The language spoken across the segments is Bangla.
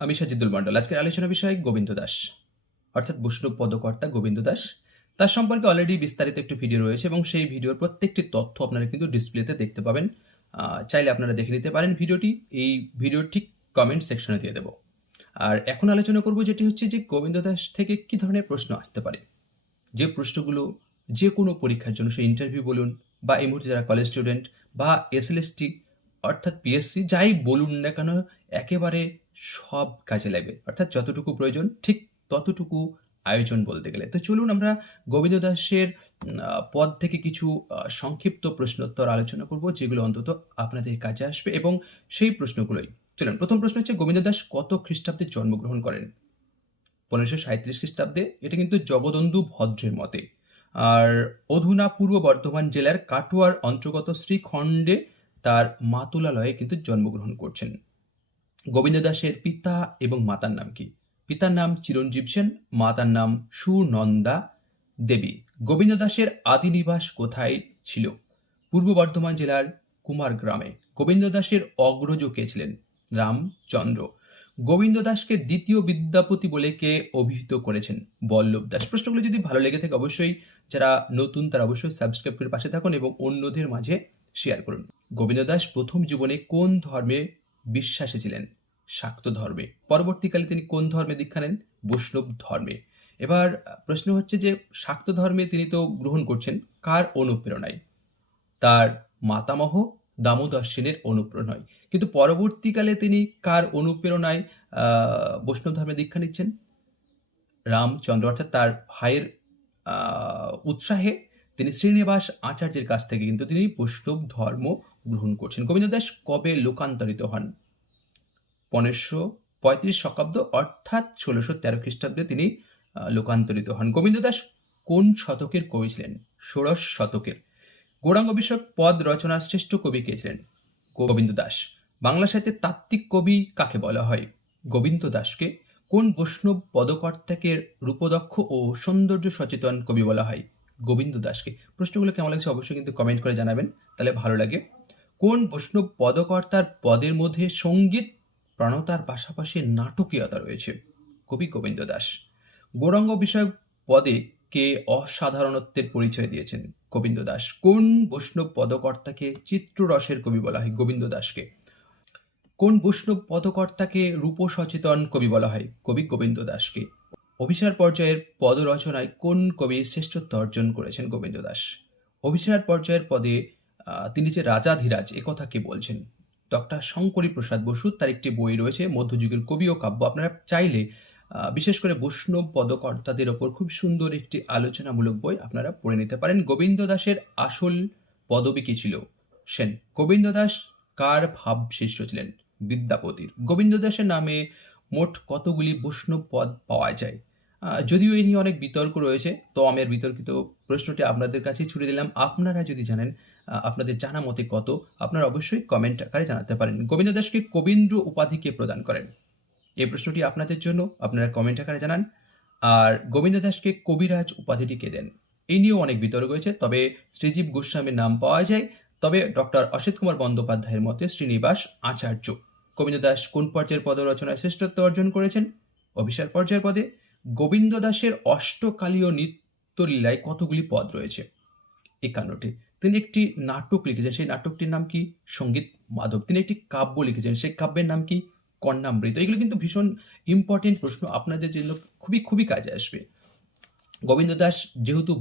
আমি সাজিদুল মণ্ডল। আজকের আলোচনা বিষয় গোবিন্দ দাস, অর্থাৎ বৈষ্ণব পদকর্তা গোবিন্দ দাস। তার সম্পর্কে অলরেডি বিস্তারিত একটি ভিডিও রয়েছে এবং সেই ভিডিওর প্রত্যেকটি তথ্য আপনারা কিন্তু ডিসপ্লেতে দেখতে পাবেন। চাইলে আপনারা দেখে নিতে পারেন ভিডিওটি। এই ভিডিওর ঠিক কমেন্ট সেকশনে দিয়ে দেব। আর এখন আলোচনা করব যেটি হচ্ছে যে গোবিন্দ দাস থেকে কী ধরনের প্রশ্ন আসতে পারে। যে প্রশ্নগুলো যে কোনো পরীক্ষার জন্য, সেই ইন্টারভিউ বলুন বা এই মুহূর্তে যারা কলেজ স্টুডেন্ট বা এসএলএসটি অর্থাৎ পিএসসি যাই বলুন না কেন, একেবারে সব কাজে লাগবে। অর্থাৎ যতটুকু প্রয়োজন ঠিক ততটুকু আয়োজন বলতে গেলে। তো চলুন আমরা গোবিন্দ দাসের পদ থেকে কিছু সংক্ষিপ্ত প্রশ্নোত্তর আলোচনা করব, যেগুলো অন্তত আপনাদের কাজে আসবে এবং সেই প্রশ্নগুলোই। চলুন, প্রথম প্রশ্ন হচ্ছে গোবিন্দ দাস কত খ্রিস্টাব্দে জন্মগ্রহণ করেন? 1537 খ্রিস্টাব্দে। এটা কিন্তু জগদন্দু ভদ্রের মতে। আর অধুনা পূর্ব বর্ধমান জেলার কাটোয়ার অন্তর্গত শ্রীখণ্ডে তার মাতুলালয়ে কিন্তু জন্মগ্রহণ করছেন। গোবিন্দ দাসের পিতা এবং মাতার নাম কি? পিতার নাম চিরঞ্জীব সেন, মাতার নাম সুনন্দা দেবী। গোবিন্দ দাসের আদি নিবাস কোথায় ছিল? পূর্ব বর্ধমান জেলার কুমার গ্রামে। গোবিন্দ দাসের অগ্রজ কে ছিলেন? রামচন্দ্র। গোবিন্দ দাসকে দ্বিতীয় বিদ্যাপতি বলে কে অভিহিত করেছেন? বল্লভ দাস। প্রশ্নগুলো যদি ভালো লেগে থাকে অবশ্যই, যারা নতুন তারা অবশ্যই সাবস্ক্রাইব করে পাশে থাকুন এবং অন্যদের মাঝে শেয়ার করুন। গোবিন্দ দাস প্রথম জীবনে কোন ধর্মে বিশ্বাসী ছিলেন? শাক্ত ধর্মে। পরবর্তীকালে তিনি কোন ধর্মে দীক্ষা নেন? বৈষ্ণব ধর্মে। এবার প্রশ্ন হচ্ছে যে শাক্ত ধর্মে তিনি তো গ্রহণ করছেন কার অনুপ্রেরণায়? তার মাতামহ দামোদর সেনের অনুপ্রেরণায়। কিন্তু পরবর্তীকালে তিনি কার অনুপ্রেরণায় বৈষ্ণব ধর্মে দীক্ষা নিচ্ছেন? রামচন্দ্র, অর্থাৎ তার ভাইয়ের উৎসাহে তিনি শ্রীনিবাস আচার্যের কাছ থেকে কিন্তু তিনি বৈষ্ণব ধর্ম গ্রহণ করছেন। গোবিন্দ দাস কবে লোকান্তরিত হন? 1535 শকাব্দ, অর্থাৎ 1613 খ্রিস্টাব্দে তিনি লোকান্তরিত হন। গোবিন্দ দাস কোন শতকের কবি ছিলেন? ষোড়শ শতকের। গৌরাঙ্গ বিষয়ক পদ রচনার শ্রেষ্ঠ কবি কে ছিলেন? গোবিন্দ দাস। বাংলা সাহিত্যের তাত্ত্বিক কবি কাকে বলা হয়? গোবিন্দ দাসকে। কোন বৈষ্ণব পদকর্তাকে রূপদক্ষ ও সৌন্দর্য সচেতন কবি বলা হয়? গোবিন্দ দাসকে। প্রশ্নগুলো কেমন লাগছে অবশ্যই কিন্তু কমেন্ট করে জানাবেন, তাহলে ভালো লাগে। কোন বৈষ্ণব পদকর্তার পদের মধ্যে সঙ্গীত প্রণতার পাশাপাশি নাটকীয়তা রয়েছে? কবি গোবিন্দ দাস। গৌরাঙ্গ বিষয়ক পদে কে অসাধারণত্বের পরিচয় দিয়েছেন? গোবিন্দ দাস। কোন বৈষ্ণব পদকর্তাকে চিত্ররসের কবি বলা হয়? গোবিন্দ দাসকে। কোন বৈষ্ণব পদকর্তাকে রূপ সচেতন কবি বলা হয়? কবি গোবিন্দ দাসকে। অভিসার পর্যায়ের পদ রচনায় কোন কবি শ্রেষ্ঠত্ব অর্জন করেছেন? গোবিন্দ দাস। অভিসার পর্যায়ের পদে তিনি যে রাজাধিরাজ একথা কে বলছেন? ডক্টর শঙ্করী প্রসাদ বসু। তার একটি বই রয়েছে মধ্যযুগের কবি ও কাব্য। আপনারা চাইলে বিশেষ করে বৈষ্ণব পদকর্তাদের ওপর খুব সুন্দর একটি আলোচনামূলক বই আপনারা পড়ে নিতে পারেন। গোবিন্দ দাসের আসল পদবী কি ছিল? সেন। গোবিন্দ দাস কার ভাব শিষ্য ছিলেন? বিদ্যাপতির। গোবিন্দ দাসের নামে মোট কতগুলি বৈষ্ণব পদ পাওয়া যায়? যদিও এই নিয়ে অনেক বিতর্ক রয়েছে, তো আমি আর বিতর্কিত প্রশ্নটি আপনাদের কাছেই ছুড়ে দিলাম। আপনারা যদি জানেন, আপনাদের জানা মতে কত, আপনারা অবশ্যই কমেন্ট আকারে জানাতে পারেন। গোবিন্দ দাসকে কবীন্দ্র উপাধি কে প্রদান করেন? এই প্রশ্নটি আপনাদের জন্য, আপনারা কমেন্ট আকারে জানান। আর গোবিন্দ দাসকে কবিরাজ উপাধিটি কে দেন? এই নিয়েও অনেক বিতর্ক রয়েছে, তবে শ্রীজীব গোস্বামীর নাম পাওয়া যায়। তবে ডক্টর অসিত কুমার বন্দ্যোপাধ্যায়ের মতে শ্রীনিবাস আচার্য। গোবিন্দ দাস কোন পর্যায়ের পদ রচনায় শ্রেষ্ঠত্ব অর্জন করেছেন? অভিসার পর্যায়ের পদে। গোবিন্দ দাসের অষ্টকালীয় নৃত্যলীলায় কতগুলি পদ রয়েছে? 51টি। তিনি একটি নাটক লিখেছেন, সেই নাটকটির নাম কি? সঙ্গীত মাধব। তিনি একটি কাব্য লিখেছেন, সেই কাব্যের নাম কি? কর্ণামৃত। এগুলো কিন্তু ভীষণ ইম্পর্টেন্ট প্রশ্ন, আপনাদের জন্য খুবই খুবই কাজে আসবে। গোবিন্দ দাস যেহেতু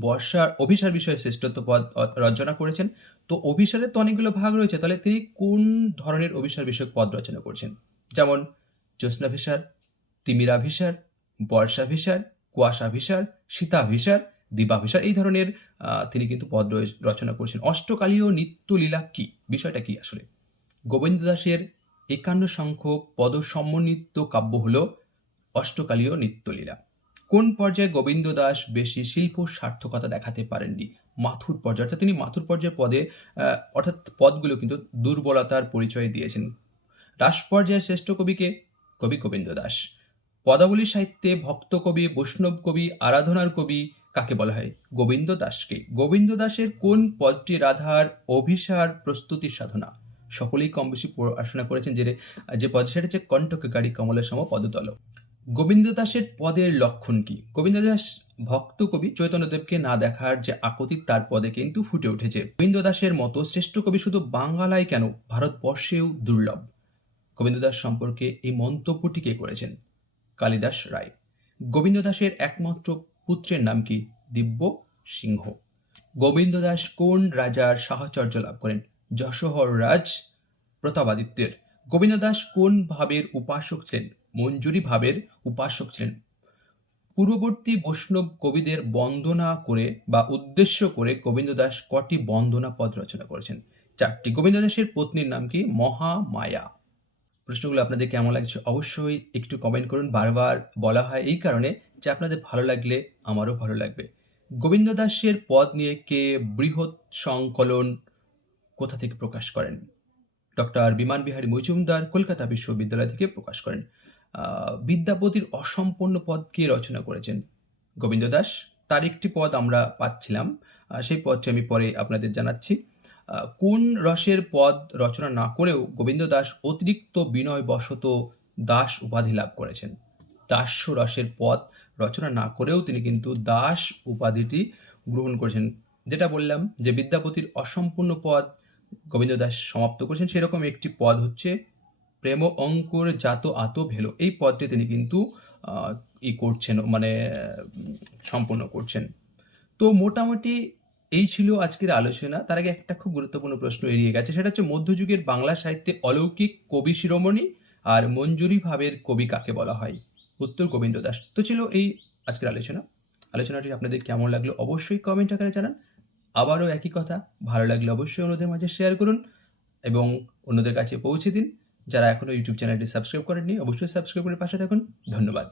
অভিসার বিষয়ে শ্রেষ্ঠত্ব পদ রচনা করেছেন, তো অভিসারের তো অনেকগুলো ভাগ রয়েছে, তাহলে তিনি কোন ধরনের অভিসার বিষয়ক পদ রচনা করছেন? যেমন জ্যোৎস্নাভিসার, তিমিরাভিসার, বর্ষাভিসার, কুয়াশাভিসার, শীতাভিসার, দিবাভিসার, এই ধরনের তিনি কিন্তু পদ রচনা করেছেন। অষ্টকালীয় নৃত্যলীলা কি? বিষয়টা কি আসলে? গোবিন্দ দাসের 51 সংখ্যক পদসমন্বিত কাব্য হল অষ্টকালীয় নৃত্যলীলা। কোন পর্যায়ে গোবিন্দ দাস বেশি শিল্প সার্থকতা দেখাতে পারেননি? মাথুর পর্যায়ে, অর্থাৎ তিনি মাথুর পর্যায়ের পদে অর্থাৎ পদগুলো কিন্তু দুর্বলতার পরিচয় দিয়েছেন। রাস পর্যায়ের শ্রেষ্ঠ কবিকে? কবি গোবিন্দ দাস। পদাবলী সাহিত্যে ভক্ত কবি, বৈষ্ণব কবি, আরাধনার কবি কাকে বলা হয়? গোবিন্দ দাসকে। গোবিন্দ দাসের কোন পদটি রাধার অভিসার প্রস্তুতির সাধনা? সকলেই কম বেশি পড়াশোনা করেছেন, যে পদ সেটা হচ্ছে কণ্টকে গাড়ি কমলের সম পদতল। গোবিন্দ দাসের পদের লক্ষণ কি? গোবিন্দ দাস ভক্ত কবি চৈতন্যদেবকে না দেখার যে আকুতি তার পদে কিন্তু ফুটে উঠেছে। গোবিন্দ দাসের মতো শ্রেষ্ঠ কবি শুধু বাংলায় কেন, ভারতবর্ষেও দুর্লভ। গোবিন্দ দাস সম্পর্কে এই মন্তব্যটি কে করেছেন? কালিদাস রায়। গোবিন্দ দাসের একমাত্র পুত্রের নাম কি? দিব্য সিংহ। গোবিন্দ দাস কোন রাজার সাহচর্য লাভ করেন? যশোহর রাজ প্রতাপাদিত্যের। গোবিন্দ দাস কোন ভাবের উপাসক ছিলেন? মঞ্জুরি ভাবের উপাসক ছিলেন। পূর্ববর্তী বৈষ্ণব কবিদের বন্দনা করে বা উদ্দেশ্য করে গোবিন্দ দাস কটি বন্দনা পদ রচনা করেছেন? 4টি। গোবিন্দ দাসের পত্নীর নাম কি? মহামায়া। প্রশ্নগুলো আপনাদের কেমন লাগছে অবশ্যই একটু কমেন্ট করুন। বারবার বলা হয় এই কারণে যে আপনাদের ভালো লাগলে আমারও ভালো লাগবে। গোবিন্দ দাসের পদ নিয়ে কে বৃহৎ সংকলন কোথা থেকে প্রকাশ করেন? ডক্টর বিমান বিহারী মজুমদার কলকাতা বিশ্ববিদ্যালয় থেকে প্রকাশ করেন। বিদ্যাপতির অসম্পূর্ণ পদ কে রচনা করেছেন? গোবিন্দ দাস। তার একটি পদ আমরা পাচ্ছিলাম, সেই পদটি আমি পরে আপনাদের জানাচ্ছি। কোন রসের পদ রচনা না করেও গোবিন্দ দাস অতিরিক্ত বিনয়বশত দাস উপাধি লাভ করেছেন? দাস্য রসের পদ রচনা না করেও তিনি কিন্তু দাস উপাধিটি গ্রহণ করেছেন। যেটা বললাম যে বিদ্যাপতির অসম্পূর্ণ পদ গোবিন্দ দাস সমাপ্ত করেছেন, সেরকম একটি পদ হচ্ছে প্রেম অঙ্কুর জাত আত ভেলো। এই পদটি তিনি কিন্তু করছেন, মানে সম্পূর্ণ করছেন। তো মোটামুটি এই ছিল আজকের আলোচনা। তার আগে একটা খুব গুরুত্বপূর্ণ প্রশ্ন এড়িয়ে গেছে, সেটা হচ্ছে মধ্যযুগের বাংলা সাহিত্যে অলৌকিক কবি শিরোমণি আর মঞ্জুরি ভাবের কবি কাকে বলা হয়? উত্তর গোবিন্দ দাস। তো ছিল এই আজকের আলোচনাটি আপনাদের কেমন লাগলো অবশ্যই কমেন্ট আকারে জানান। আবারও একই কথা, ভালো লাগলে অবশ্যই অন্যদের মাঝে শেয়ার করুন এবং অন্যদের কাছে পৌঁছে দিন। যারা এখনও ইউটিউব চ্যানেলটি সাবস্ক্রাইব করেননি অবশ্যই সাবস্ক্রাইব করে পাশে থাকুন। ধন্যবাদ।